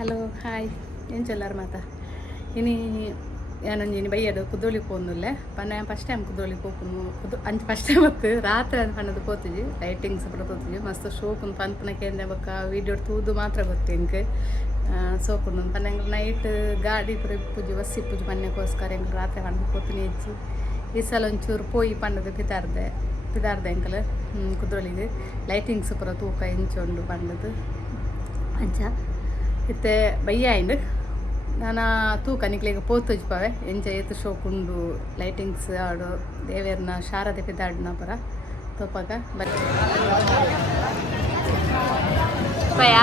hello hi ಏನು ಚೊಲ್ಲಾರ ಮಾತ ಇನಿ ಯಾನೊಂಜಿನಿ ಬೈಯಡು ಕುದೋಳಿ ಪೋನುಲ್ಲೆ ಪನ್ನ ಫಸ್ಟ್ ಟೈಮ್ ಕುದೋಳಿ ಪೋಪುನು ಅಂಚ ಫಸ್ಟ್ ಟೈಮ್ ಬತ್ತು ರಾತ್ರಿ ಅಂತ ಪನ್ನದು ಪೋತುಜಿ ಲೈಟಿಂಗ್ಸ್ ಪೂರ ತೋತುಜಿ ಮಸ್ತ್ ಶೋಕುನು ಪನ್ಪನಕ್ಕೆ ಬೊಕ್ಕ ವೀಡಿಯೋ ತೂದು ಮಾತ್ರ ಗೊತ್ತು ಇಂಕ್ ಸೋಕುನು ಪನ್ನ ಎಂಗ್ಲು ನೈಟ್ ಗಾಡಿ ಪೂರ ಇಪ್ಪುಜಿ ಬಸ್ ಇಪ್ಪುಜಿ ಪನ್ನಕ್ಕೋಸ್ಕರ ಎಂಗ್ಲು ರಾತ್ರಿ ಪಂಡು ಪೋತುನಿ ಹೆಚ್ಚಿ ಈ ಸಲ ಒಂಚೂರು ಪೋಯಿ ಪಂಡದು ಪಿದಾರ್ದೆ ಎಂಕಲು ಕುದೋಳಿಗೆ ಲೈಟಿಂಗ್ಸ್ ಪೂರ ತೂಕ ಇಂಚೊಂಡು ಪಂಡದು ಅಂಚ ಇತ್ತೆ ಬಯ್ಯ ಆಯ್ಂಡು ನಾನು ತೂಕ ನಿಕ್ಲಿಗೆ ಪೋತುಜಿ ಪವೆ ಎಂಚ ಏತು ಶೋಕುಂಡು ಲೈಟಿಂಗ್ಸ್ ಆಡು ದೇವೇರ್ನ ಶಾರದೆ ಪಿದಾಡ್ನ ಪರ ತೋಪಾಗ ಬಯ